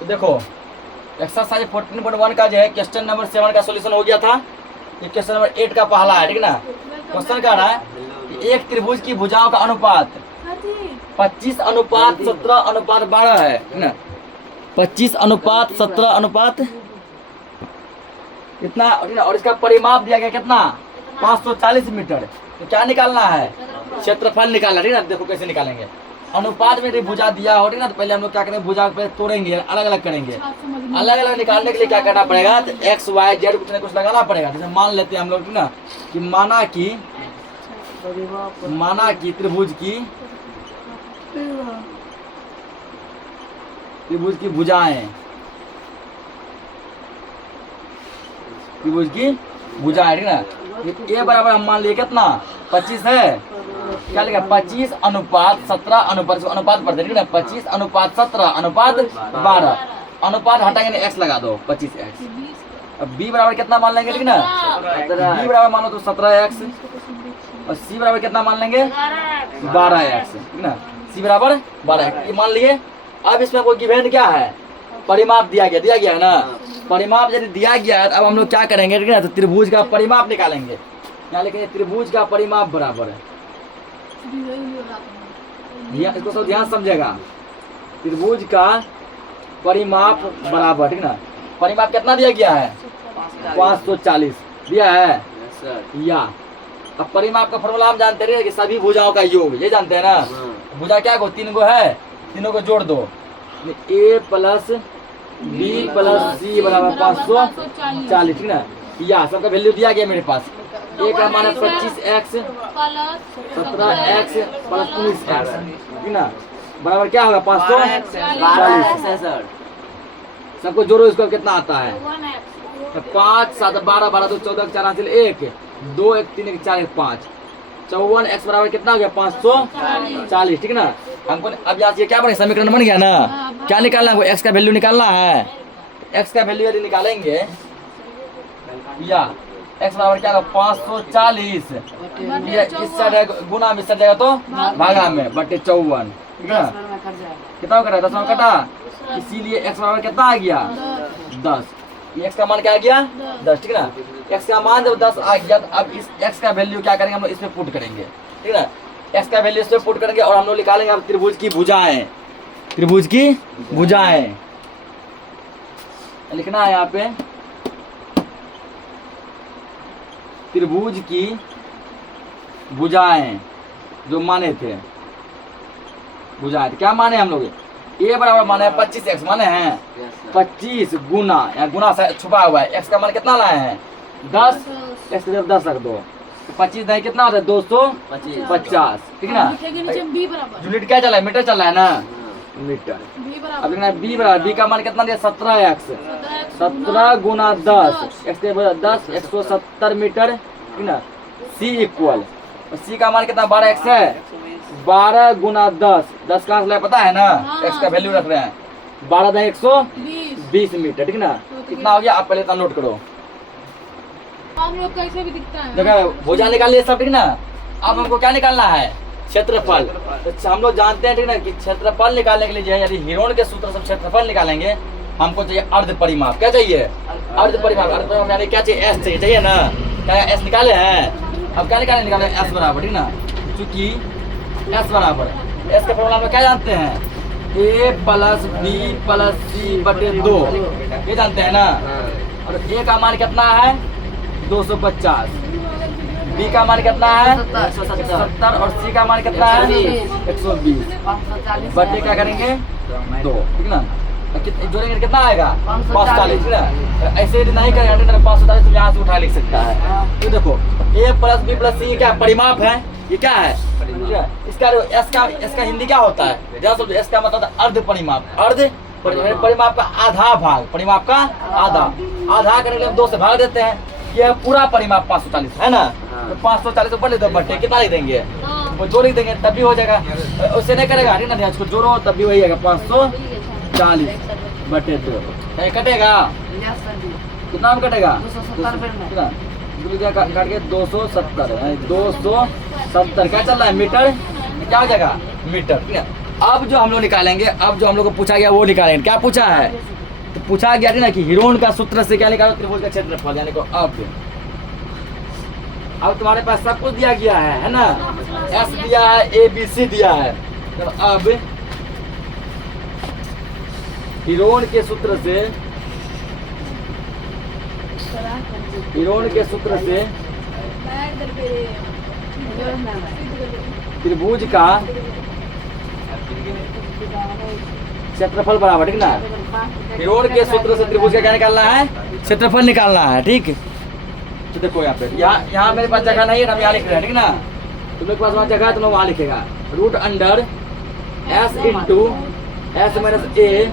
तो देखो एक्सरसाइज 14.1 का जो है क्वेश्चन नंबर 7 का सॉल्यूशन हो गया था। ये क्वेश्चन नंबर 8 का पहला है, ठीक ना। क्वेश्चन कह रहा है कि एक त्रिभुज की भुजाओं का अनुपात 25:17:12 है, ठीक ना। 25:17 कितना, और इसका परिमाप दिया गया कितना 540 मीटर। तो क्या निकालना है, क्षेत्रफल निकालना, ठीक ना। देखो कैसे निकालेंगे, अनुपात में यदि भुजा दिया हो, ठीक ना, तो पहले हम लोग क्या करेंगे, भुजा पे तोड़ेंगे, अलग अलग करेंगे। अलग अलग निकालने के लिए क्या करना पड़ेगा, तो एक्स वाई जेड कुछ ना कुछ लगाना पड़ेगा। जैसे मान लेते हैं हम लोग, ठीक ना, कि माना कि त्रिभुज की भुजाएं, त्रिभुज की भुजाएं, ठीक ना। ए बराबर हम मान लिए कितना 25 है, क्या लिखा 25:17 अनुपात पढ़ते हैं, ठीक ना। 25:17:12 अनुपात हटाएंगे, एक्स लगा दो 25x। अब बी बराबर कितना मान लेंगे, ठीक ना। बी बराबर मानो तो 17x, और सी बराबर कितना मान लेंगे 12x, ठीक ना। सी बराबर 12x ये मान लिए। अब इसमें वो गिवन क्या है, परिमाप दिया गया है ना। परिमाप यदि दिया गया है तो अब हम लोग क्या करेंगे, ठीक ना, तो त्रिभुज का परिमाप निकालेंगे। क्या लिखेंगे, त्रिभुज का परिमाप बराबर है, इसको सब ध्यान समझेगा। त्रिभुज का परिमाप बराबर, ठीक ना। परिमाप कितना दिया गया है 540 दिया है या। अब परिमाप का फॉर्मूला हम जानते रहे कि सभी भुजाओं का योग, ये जानते हैं ना। भुजा क्या को 3 गो है, तीनों को जोड़ दो, a plus b plus c बराबर 540, ठीक ना। या सबका वैल्यू दिया गया मेरे पास। a का मान है 25x 17x प्लस 19x, ठीक ना, बराबर क्या होगा 540। सबको जोड़ो, इसको कितना आता है 5 7 12 12 2 14 4 हासिल 1 2 1 3 1 4 1 5 54x बराबर कितना हो गया 540, ठीक ना। हमको अब यहाँ से क्या बने, समीकरण बन गया ना। क्या निकालना है, एक्स का वैल्यू निकालना है। एक्स का वैल्यू यदि निकालेंगे या एक्स बराबर क्या होगा 540, ये इस साइड गुना में, इस साइड जाएगा तो भागा में बटे 54, ठीक है। कितना कटा 10 में कटा, इसीलिए एक्स बराबर कितना आ गया 10। ये एक्स का मान क्या आ गया 10, ठीक ना। एक्स का मान जब 10 आ गया तो अब इस एक्स का वैल्यू क्या करेंगे हम लोग, इसमें पुट करेंगे, ठीक ना। एक्स का वैल्यू इसमें पुट करेंगे और हम लोग निकालेंगे अब त्रिभुज की भुजाएं। त्रिभुज की भुजाएं लिखना है यहाँ पे, त्रिभुज की भुजाएं जो माने थे, भुजाएं क्या माने हम लोग, ए बराबर माने 25x माने हैं 25 गुना, यहाँ गुना छुपा हुआ है। एक्स का मान कितना लाए हैं 10, एक्स की जगह 10 रख दो, 25 नहीं कितना होता है 250, ठीक है ना। यूनिट क्या चला है, मीटर चल रहा है ना, मीटर। अब लिखना है बी बराबर, बी का मान कितना दिया 17x 17 गुना 10, एक्स के बराबर 10 170 मीटर, ठीक ना। सी इक्वल, सी का मान कितना 12x है 12 गुना 10 का आंसर पता है ना। एक्स का वैल्यू रख रहे हैं 12 10 120 मीटर, ठीक ना। कितना हो गया आप पहले इतना नोट करो। हम लोग कैसे भी दिखता है, देखो भुजा निकाल लिए सब, ठीक ना। अब हमको क्या निकालना है, क्षेत्रफल। तो हम लोग जानते हैं, ठीक ना, कि क्षेत्रफल निकालने के लिए जो है यदि हिरोन के सूत्र से क्षेत्रफल निकालेंगे हमको चाहिए अर्ध परिमाप। क्या चाहिए अर्ध परिमाप, अर्ध परिमाप यानी क्या चाहिए एस चाहिए ना। क्या एस निकाले हैं, अब क्या निकाले एस बराबर, ठीक ना। चूंकि एस बराबर, एस का फॉर्मूला में क्या जानते हैं a प्लस बी प्लस सी बटे 2, ये जानते हैं ना। और a का मान कितना है 250, बी का मान कितना है 170 और सी का मान कितना है 120 बटे क्या करेंगे 2, ठीक ना। जोड़ेंगे कितना आएगा 540, ठीक ना। ऐसे यदि नहीं करेंगे 540 तो यहाँ से उठा लिख सकता है। तो देखो a plus B plus C क्या परिमाप है, ये क्या है इसका एस का हिंदी क्या होता है, जरा समझो। एस का मतलब अर्ध परिमाप, अर्ध परिमाप का आधा भाग, परिमाप का आधा करने के लिए 2 से भाग देते हैं। ये पूरा परिमाप 540 है ना, तो 540 ऊपर ले दो बटे कितना लिख देंगे, वो 2 लिख देंगे तब भी हो जाएगा। उससे नहीं करेगा, ठीक ना, इसको जोड़ो तब भी वही आएगा 540 बटे 2 कटेगा, कितना में कटेगा काट के 270 क्या चल रहा है मीटर, क्या हो जाएगा मीटर, ठीक है। अब जो हम लोग निकालेंगे, अब जो हम लोग को पूछा गया वो निकालेंगे। क्या पूछा है? तो पूछा गया था ना कि हिरोन का सूत्र से क्या निकालो, त्रिभुज का क्षेत्रफल, यानी को अब तुम्हारे पास सब कुछ दिया गया है ना। एस दिया है, ए बी सी दिया है। तो अब हिरोन के सूत्र से, हिरोन के सूत्र से त्रिभुज का क्षेत्रफल बराबर, ठीक ना। हिरोन के सूत्र से त्रिभुज का क्या निकालना है? क्षेत्रफल निकालना है, ठीक। तो देखो यहाँ पे, यहाँ मेरे पास जगह नहीं है, हम यहाँ लिख रहे हैं, ठीक ना। तुम लोग के पास वहाँ जगह है, तुम लोग वहाँ लिखेगा root under S into S minus A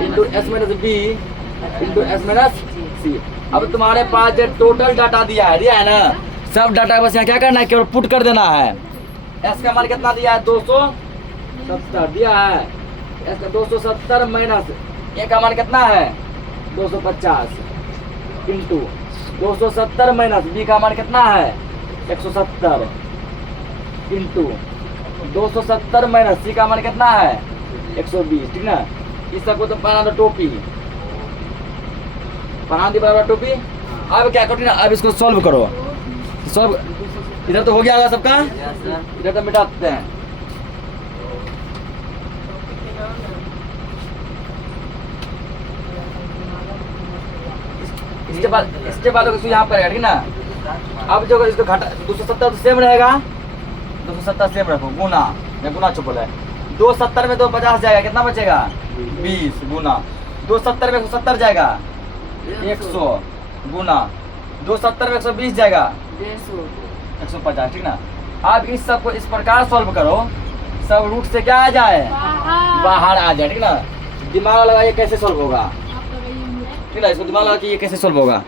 into S minus B into S minus C. अब तुम्हारे पास जो टोटल डाटा दिया है ना, सब डाटा बस यहाँ क्या करना है, केवल पुट कर देना है। एस का मान कितना दिया है? 270 दिया है। एस का 270 माइनस ए का मान कितना है? 250 इंटू 270 माइनस बी का मान कितना है? 170 इंटू 270 माइनस सी का मान कितना है? 120, ठीक ना। इस सबको तो बना दो टोपी, बना दी बराबर टोपी। अब क्या करो ना, अब इसको सॉल्व करो। सॉल्व इधर तो हो गया होगा सबका, इधर तो मिटा देते हैं। इसके बाद इसको यहाँ पर ठीक ना। अब जो इसको घटा 270 तो सेम रहेगा, 270 सेम रखो, गुना या गुना चुप है। 270 में 250 जाएगा, कितना बचेगा? 20 गुना 270 में 170 जाएगा, 100 गुना 270 में 120 जाएगा, 150, ठीक ना। अब इस सब को इस प्रकार सॉल्व करो, सब रूट से क्या आ जाए? बाहर आ जाए, ठीक ना। दिमाग लगा ये कैसे सॉल्व होगा, ठीक ना। इसको दिमाग लगा कि ये कैसे सॉल्व होगा,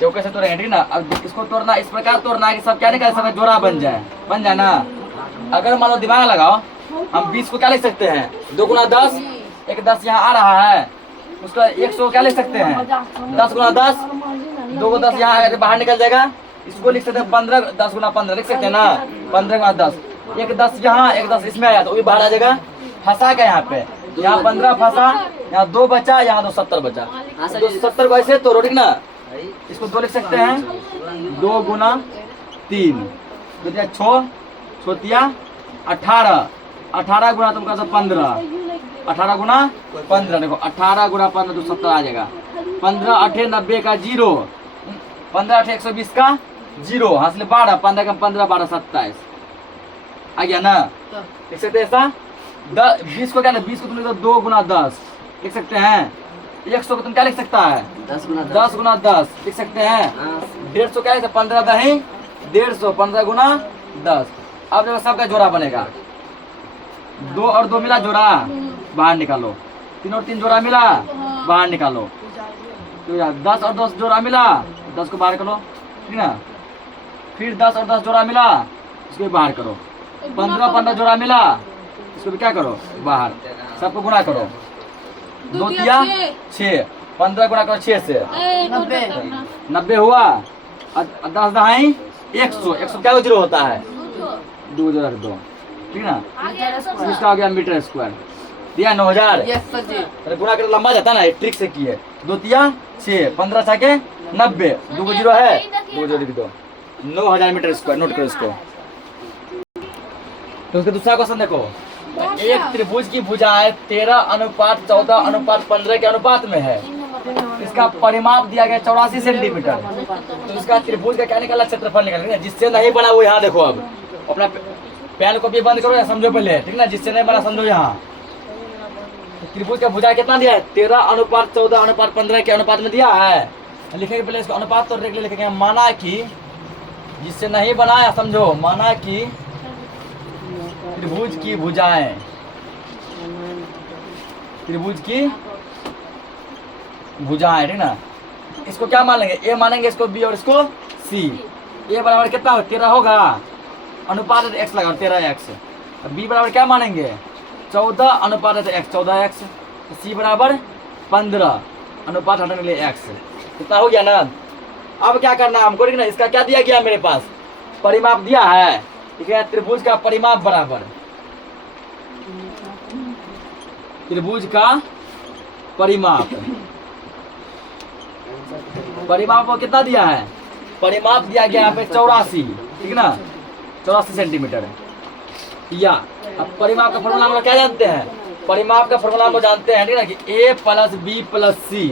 जो कैसे तोड़ेंगे, ठीक ना। अब इसको तोड़ना इस प्रकार तोड़ना है कि सब क्या निकाले, सब जोड़ा बन जाए ना। अगर मान लो दिमाग लगाओ, हम 20 को क्या लिख सकते हैं? 2 गुना 10, एक 10 यहाँ आ रहा है, उसका 100 क्या लिख सकते हैं? 10 गुना 10, 2 को 10 यहाँ बाहर निकल जाएगा। इसको लिख सकते हैं 15, 10 गुना 15 लिख सकते हैं ना। 15 गुना 10, एक 10 यहाँ, एक 10 इसमें आया तो भी बाहर आ जाएगा। फंसा क्या यहाँ पे? यहाँ 15 फंसा, यहाँ 2 बचा, यहाँ 270 बचा। 270 को ऐसे तोड़ो, ठीक ना। इसको 2 लिख सकते हैं, 2 गुना 3, 6 छोतिया 18, 18 गुना तुम कर दो 15, 18 गुना 15, देखो 18 गुना 15 270 आ जाएगा। 15 8 90 का 0, 15 8 120 का 0, हासिल 12, 15 का 15 12 27 आ गया ना। लिख सकते हैं ऐसा। 20 को क्या ना, 20 को तुम लिख दो 2 गुना 10 लिख सकते हैं। 100 को तुम क्या लिख सकता है? 10 गुना 10 लिख सकते हैं। 150 क्या है? 15 दही 150, 15 गुना 10। अब जब सबका जोड़ा बनेगा, 2 और 2 मिला जोड़ा, बाहर निकालो। 3 और 3 जोड़ा मिला, बाहर निकालो। तो यार 10 और 10 जोड़ा मिला, 10 को बाहर करो, ठीक ना। फिर 10 और 10 जोड़ा मिला, इसको भी बाहर करो। 15 15 जोड़ा मिला, इसको भी क्या करो? बाहर। सबको गुणा करो, 2 तिया 6, 15 गुणा करो 6 से 90 हुआ। 10 दहाई 100, 100 क्या 0 होता है? 2 जोड़ा 2, ठीक ना। इसका हो गया मीटर स्क्वायर, दिया 9000। अरे गुणा कर लंबा जाता ना, ट्रिक से किए। 2 तिया 6, 15 छके 90, 2 0 है, 2 0 लिख दो, 9000 मीटर स्क्वायर। नोट करो इसको। तो उसका दूसरा क्वेश्चन देखो, एक त्रिभुज की भुजाएं 13:14:15 के अनुपात में है। इसका परिमाप दिया गया 84 सेंटीमीटर। तो इसका त्रिभुज का क्या निकाला? क्षेत्रफल निकालेंगे। जिससे नहीं बना वो यहाँ देखो। अब अपना पेन को भी बंद करो या समझो पहले, ठीक ना। जिससे नहीं बना समझो यहाँ। तो त्रिभुज का भुजा कितना दिया है? 13:14:15 के अनुपात में दिया है। लिखेंगे पहले इसको अनुपात तो लिखेंगे, माना कि, जिससे नहीं बनाया समझो, माना कि त्रिभुज की भुजाएं, त्रिभुज की भुजाएं, ठीक ना। इसको क्या मानेंगे? ए मानेंगे, इसको बी और इसको सी। ए बराबर कितना हो? 13 होगा, अनुपात है तो x लगा 13x। बी बराबर क्या मानेंगे? 14 अनुपात है तो x 14x। सी बराबर 15 अनुपात हटाने के लिए x। कितना हो गया ना। अब क्या करना है हमको, ठीक ना। इसका क्या दिया गया मेरे पास? परिमाप दिया है। ठीक है। त्रिभुज का परिमाप बराबर, त्रिभुज का परिमाप, परिमाप को कितना दिया है, परिमाप दिया गया यहाँ पे 84, ठीक ना, 84 सेंटीमीटर। या अब परिमाप का फॉर्मूला हम लोग क्या जानते हैं, परिमाप का फॉर्मूला हम लोग जानते हैं, ठीक ना, कि a plus B plus C,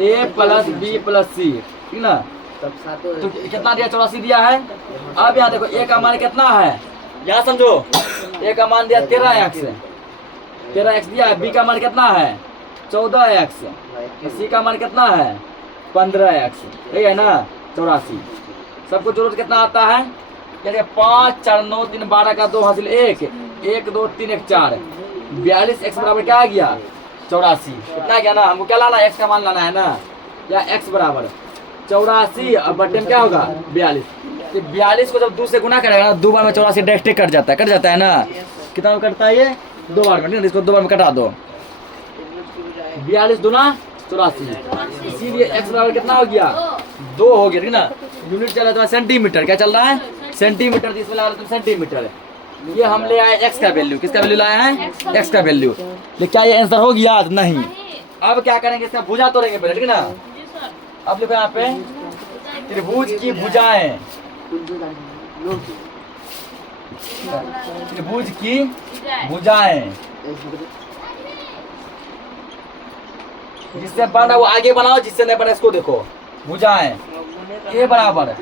a plus B plus C, ठीक ना। तो कितना दिया, 84 दिया है। अब यहाँ देखो a का मान कितना है, यहाँ समझो, a का मान दिया 13x, 13x दिया है। b का मान कितना है 14x, c का मान कितना है 15x, ठीक है ना, 84। सबको जरूरत कितना आता है, क्या 5 4 9 3 12 का 2 हासिल 1 1 2 3 1 4, 42x बराबर क्या आ गया 84। कितना गया ना, हमको क्या लाना है, x का मान लाना है ना, या x बराबर 84 और बटे में क्या होगा 42। तो 42 को जब 2 से गुना करेगा ना, 2 बार में 84 डायरेक्ट कट जाता है ना। कितना कटता है ये 2 बार में, इसको 2 बार में कटा दो, 42 दूना 84, इसीलिए x बराबर कितना हो गया 2 हो गया, ठीक ना। यूनिट चल रहा है सेंटीमीटर, क्या चल रहा है सेंटीमीटर, इसमें ला रहे तुम सेंटीमीटर। ये हम ले आए x का वैल्यू, किसका वैल्यू लाया है x का वैल्यू। लेकिन क्या ये आंसर हो गया नहीं। अब क्या करेंगे, इसका भुजा तोड़ेंगे पहले, ठीक ना। अब लिखो यहाँ पे त्रिभुज की भुजाएं, त्रिभुज की भुजाएं, जिससे बना वो आगे बनाओ, जिससे नहीं बना इसको देखो। भुजाएं a बराबर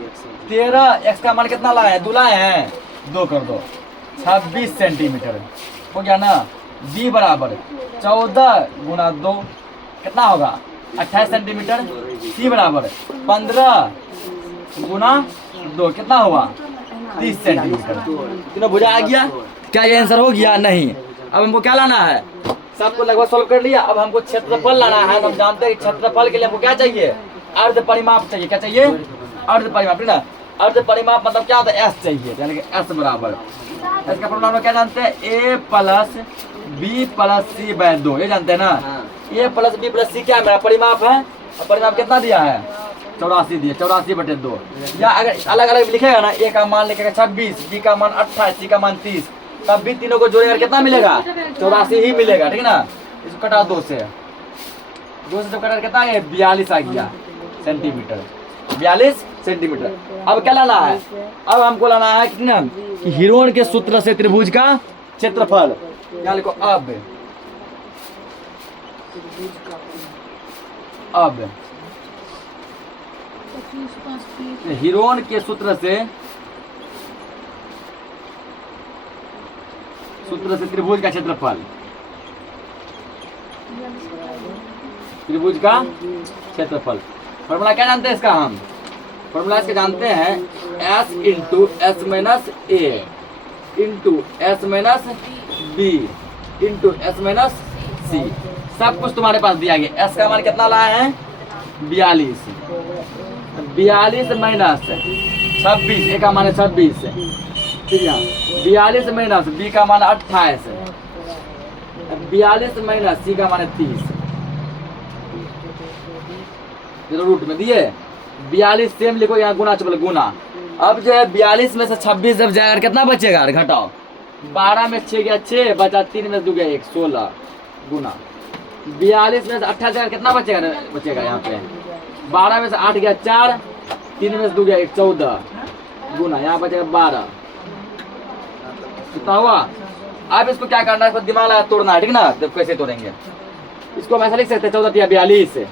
13, x का मान कितना लाए हैं 2 लाए हैं, 2 कर दो 26 सेंटीमीटर हो गया ना। b बराबर 14 गुना 2 कितना होगा 28 सेंटीमीटर। c बराबर 15 गुना 2 कितना हुआ 30 सेंटीमीटर। तीनों भुजा आ गया। क्या ये आंसर हो गया नहीं। अब हमको क्या लाना है, सबको लगभग सॉल्व कर लिया। अब हमको क्षेत्रफल लाना है। हम जानते हैं कि क्षेत्रफल के लिए हमको क्या चाहिए, अर्ध परिमाप चाहिए। क्या चाहिए, अर्ध परिमाप, ठीक ना। अर्ध परिमाप मतलब क्या होता है, s चाहिए, यानी कि s बराबर, s का फॉर्मूला हम लोग क्या जानते हैं, a plus B plus C by 2, ये जानते हैं ना। a plus B plus C क्या है, मेरा परिमाप है। और परिमाप कितना दिया है 84 दिया, 84 बटे 2। या अगर अलग अलग लिखेगा ना, a का मान लिखेगा 26, b का मान 28, c का मान 30, तब भी तीनों को जोड़ेगा कितना मिलेगा 84 ही मिलेगा, ठीक ना। इसको कटा 2 से जो कटा कितना है 42 आ गया सेंटीमीटर, 42 सेंटीमीटर। अब क्या लाना है, अब हमको लाना है कितना, कि हिरोन के सूत्र से त्रिभुज का क्षेत्रफल। यहाँ लिखो अब हिरोन के सूत्र से त्रिभुज का क्षेत्रफल, त्रिभुज का क्षेत्रफल। फॉर्मूला क्या जानते हैं इसका, हम फॉर्मूला इसका जानते हैं s into S minus A into S minus B into S minus C. सब कुछ तुम्हारे पास दिया गया। s का मान कितना लाए हैं 42, 42 माइनस 26, ए का मान है 26, ठीक है। 42 माइनस बी का मान 28, 42 माइनस सी का मान है 30, रूट में दिए। 42 सेम लिखो, यहाँ गुना चलो गुना। अब जो है 42 में से 26 जब जाएगा कितना बचेगा, घटाओ 12 में 6 गया 6 बचा, 3 में 2 गया 1, 16 गुना। 42 में से 28 जाएगा कितना बचेगा यहाँ पे 12 में से 8 गया 4, 3 में से 2 गया 1, 14 गुना, यहाँ बचेगा 12। कितना हुआ। अब इसको क्या करना है, इसको दिमाग लगा तोड़ना है, ठीक ना। तो कैसे तोड़ेंगे इसको, हम ऐसा लिख सकते हैं 14 तिया 42,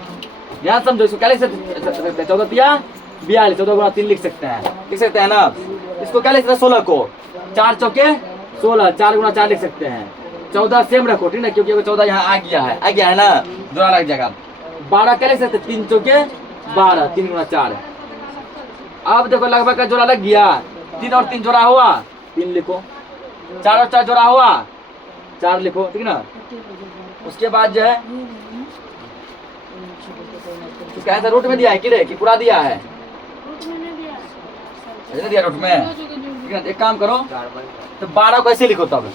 यहाँ समझो। इसको क्या लिख सकते हैं 14 तिया 42, 14 गुना 3 लिख सकते हैं ना। इसको क्या लिख सकते हैं 16 को 4 चौके 16, 4 गुना 4 लिख सकते हैं। 14 सेम रखो, ठीक ना, क्योंकि 14 यहाँ आ गया है ना, जोड़ा लग जाएगा। 12 क्या लिख सकते हैं 3 चौके 12, 3 गुना 4। अब देखो लगभग का जोड़ा लग गया, 3 और 3 जोड़ा हुआ 3 लिखो, 4 और 4 जोड़ा हुआ 4 लिखो, ठीक ना। उसके बाद जो है इसका आंसर रूट में दिया है कि पूरा दिया है, दिया रूट में, ठीक है। एक काम करो तो 12 को ऐसे लिखो, तब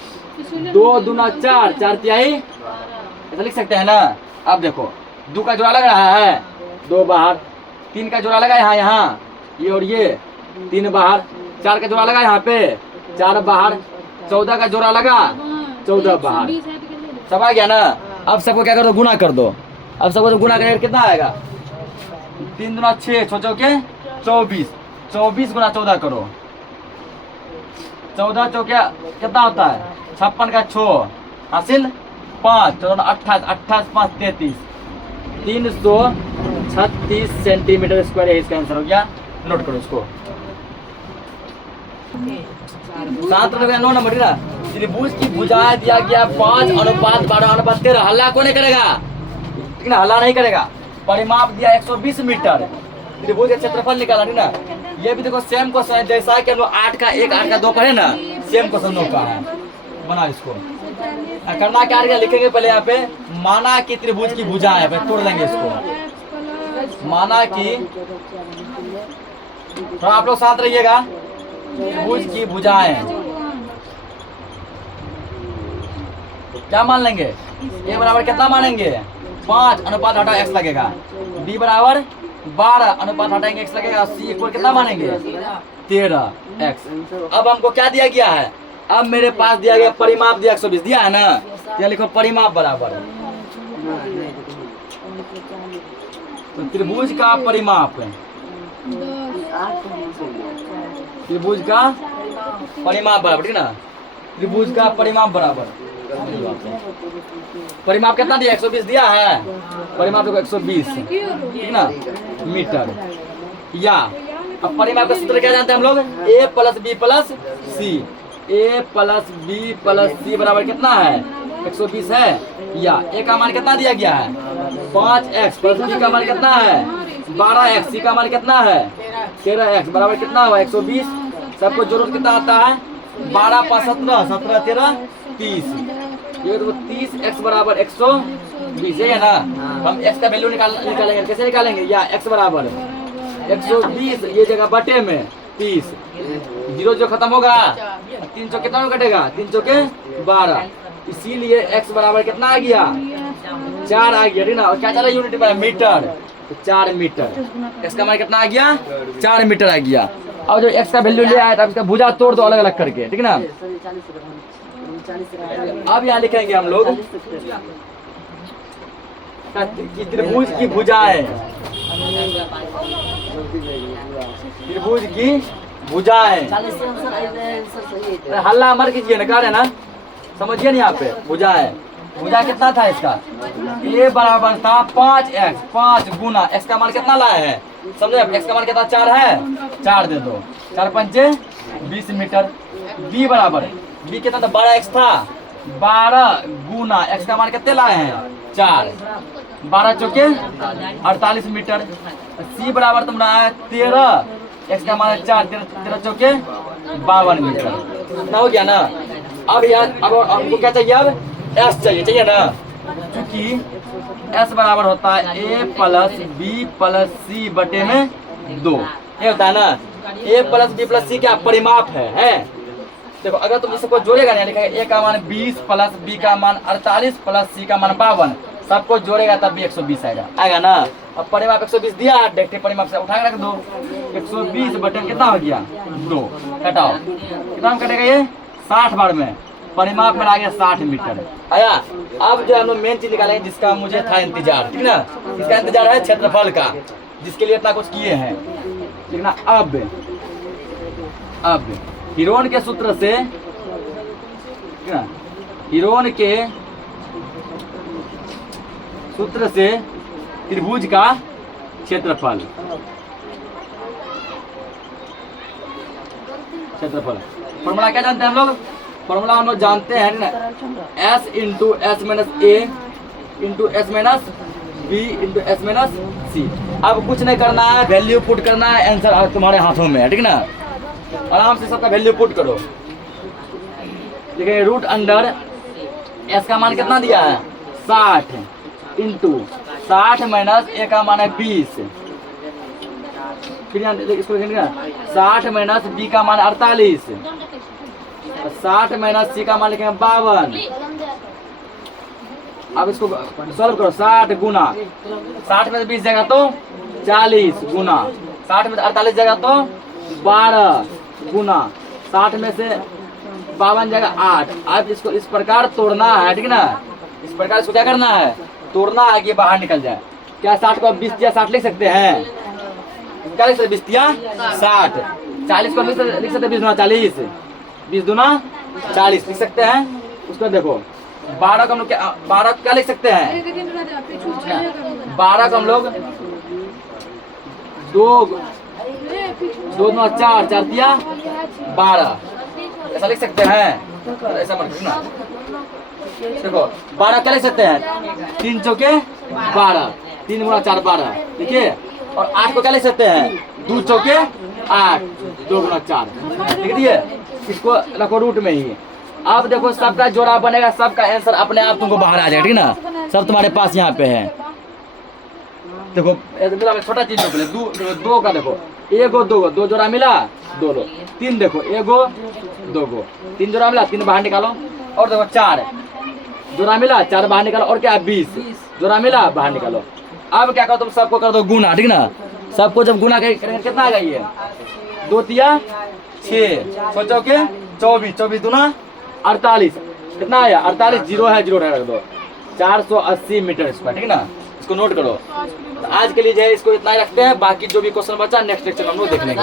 2 दूना 4, 4 तिहाई ऐसा लिख सकते हैं ना। अब देखो 2 का जोड़ा लग रहा है 2 बाहर, 3 का जोड़ा लगा यहाँ ये और ये 3 बाहर, 4 का जोड़ा लगा यहाँ पे 4 बाहर, 14 का जोड़ा लगा, 14 बाहर, सब आ गया ना। अब सबको क्या कर दो, गुना कर दो। अब सबको गुना करेंगे कितना आएगा, 3 दूना 6, 6 चौके 24, 24 गुना 14 करो, 14 चौके कितना होता है, 56 का 6 हासिल 5, 14 28, 28 5 33, 336 सेंटीमीटर स्क्वायर है इसका आंसर हो गया। नोट करो इसको। 7 9 नंबर ना, त्रिभुज की भुजाएं दिया गया 5:12:13। हल्ला कौन नहीं करेगा, ठीक ना, हल्ला नहीं करेगा। परिमाप दिया 120 मीटर। त्रिभुज का क्षेत्रफल निकाला, ठीक ना। ये भी देखो सेम क्वेश्चन है, जैसा कि हम लोग 8 का 1 8 का 2 पढ़े ना, सेम क्वेश्चन का है। बना इसको, करना क्या है, लिखेंगे पहले यहाँ पे, माना कि त्रिभुज की भुजाएं है, तोड़ लेंगे इसको। माना कि, थोड़ा आप लोग साथ रहिएगा, त्रिभुज की भुजाएं क्या मान लेंगे, ए बराबर कितना मानेंगे, 5 अनुपात हटा x लगेगा, b बराबर 12 अनुपात हटाएंगे x लगेगा, c इक्वल कितना मानेंगे 13x। अब हमको क्या दिया गया है, अब मेरे पास दिया गया परिमाप दिया 120 दिया है ना, क्या लिखो परिमाप बराबर, तो त्रिभुज का परिमाप, त्रिभुज का परिमाप बराबर, ठीक ना, त्रिभुज का परिमाप बराबर, परिमाप कितना दिया 120 दिया है, परिमाप देखो 120, ठीक ना, मीटर। या अब परिमाप का सूत्र क्या जानते हैं हम लोग, a plus B plus C, a plus B plus C बराबर कितना है 120 है। या a का मान कितना दिया गया है 5x, प्लस b का मान कितना है 12x, c का मान कितना है 13x बराबर कितना हुआ 120। सबको जरूरत कितना आता है 12 5 17, 17 13 30, ये तो 30x बराबर 120 है ना। हम x का वैल्यू निकालेंगे, कैसे निकालेंगे, या x बराबर 120, ये जगह बटे में 30, 0 जो खत्म होगा 3 चौके कितना कटेगा 3 चौके 12, इसीलिए x बराबर कितना आ गया 4 आ गया, ठीक ना। और क्या चला यूनिट में मीटर, तो 4 मीटर, x का मान कितना आ गया 4 मीटर आ गया। अब जो x का वैल्यू ले आया था इसका भुजा तोड़ दो अलग अलग करके, ठीक ना। अब यहाँ लिखेंगे हम लोग त्रिभुज की भुजाएं, त्रिभुज की भुजाएं, हल्ला मर कीजिए ना, है ना, समझिए ना। यहाँ पे भुजाएं, भुजा कितना था इसका, a बराबर था 5x, 5 गुना x का मान कितना लाया है, समझे, x का मान कितना 4 है, 4 दे दो, 4 पंचे 20 मीटर। b बराबर, b कितना था 12x था, 12 गुना x का मान कितने लाए हैं 4, 12 चौके 48 मीटर। c बराबर तुम रहा है 13, x का मान है 4, 13 चौके 52 मीटर, इतना हो गया ना। अब यार अब हमको क्या चाहिए, अब s चाहिए ना, क्योंकि s बराबर होता है a plus b plus c बटे में 2, ये होता है ना। a plus b plus c क्या परिमाप है। देखो अगर तुम इसको जोड़ेगा नहीं, लिखेगा a का मान 20 प्लस b का मान 48 प्लस c का मान 52, सबको जोड़ेगा तब भी 120 आएगा ना। अब परिमाप 120 दिया है, देखते परिमाप से उठा के रख दो, 120 बटे कितना हो गया 2, कटाओ कितना कटेगा ये 60 बार में, परिमाप में आ गया 60 मीटर आया। अब जो हम लोग मेन चीज निकालेंगे जिसका मुझे था इंतजार, ठीक ना, इसका इंतजार है क्षेत्रफल का, जिसके लिए इतना कुछ किए हैं, ठीक ना। अब हिरोन के सूत्र से, ठीक ना, हिरोन के सूत्र से त्रिभुज का क्षेत्रफल, फॉर्मूला क्या जानते हैं हम लोग, फॉर्मूला हम लोग जानते हैं ना, s into S minus A into S minus B into S minus C. अब कुछ नहीं करना है, वैल्यू पुट करना है, आंसर तुम्हारे हाथों में है, ठीक ना। आराम से सबका वैल्यू पुट करो, देखिए रूट अंडर s का मान कितना दिया है 60 इंटू 60 माइनस a का मान है 20, फिर इसको लिखेंगे 60 माइनस b का मान 48, 60 माइनस c का मान लिखेंगे 52। अब इसको सॉल्व करो, 60 गुना 60 में से 20 जाएगा तो 40 गुना 60 में से 48 जाएगा तो 12 गुना 60 में से 52 जगह 8। अब इसको इस प्रकार तोड़ना है, ठीक ना, इस प्रकार इसको क्या करना है, तोड़ना है कि बाहर निकल जाए। क्या 60 को 20 या 60 लिख सकते हैं? क्या लिख सकते, 20 या 60। 40 को लिख सकते 20 दूना 40, 20 दूना 40 लिख सकते हैं। उसको देखो 12 को हम लोग क्या, 12 को क्या लिख सकते हैं, 12 को हम लोग 2 दूना 4, 4 दिया 12, ऐसा लिख सकते हैं। ऐसा मत लिखना, देखो 12 क्या लिख सकते हैं, 3 चौके 12, 3 गुना 4 12, देखिए। और 8 को क्या लिख सकते हैं, 2 चौके 8, 2 गुना 4, लिख दिए। इसको रखो रूट में ही। अब देखो सबका जोड़ा बनेगा, सबका आंसर अपने आप तुमको बाहर आ जाएगा, ठीक ना, सब तुम्हारे पास यहाँ पे है। देखो छोटा चीज देखो, 2 का देखो, 1 2 2 जोड़ा मिला 2 2, 3 देखो 1 2 3 जोड़ा मिला 3 बाहर निकालो। और देखो 4 जोड़ा मिला 4 बाहर निकालो। और क्या 20 जोड़ा मिला बाहर निकालो। अब क्या करो, तुम सबको कर दो गुना, ठीक ना, सबको जब गुना करेंगे कितना आ गई है, 2 तिया 6, सोचो के 24, 24 दूना 48, कितना आया 48, 0 है 0 रख दो, 480 मीटर स्क्वायर, ठीक ना। इसको नोट करो। तो आज के लिए जो है इसको इतना ही रखते हैं, बाकी जो भी क्वेश्चन बचा नेक्स्ट लेक्चर हम लोग देख लेंगे।